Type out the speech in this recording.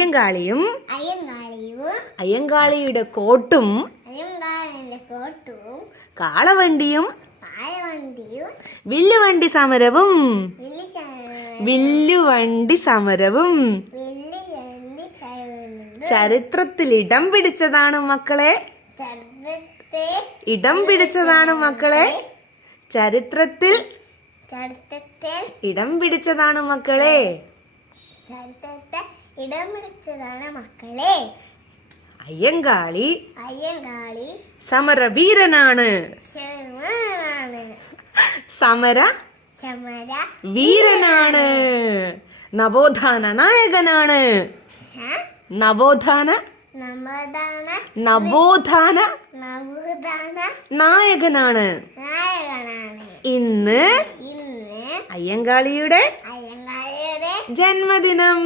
അയ്യങ്കാളിയും അയ്യങ്കാളിയുടെ കോട്ടും കാളവണ്ടിയും വില്ലുവണ്ടി സമരവും ചരിത്രത്തിൽ ഇടം പിടിച്ചതാണ് മക്കളെ. ചരിത്രത്തിൽ ഇടം പിടിച്ചതാണ് മക്കളെ. അയ്യങ്കാളി സമരവീരനാണ്. വീരനാണ്. നവോത്ഥാന നായകനാണ്. നവോത്ഥാന നായകനാണ്. ഇന്ന് അയ്യങ്കാളിയുടെ ജന്മദിനം.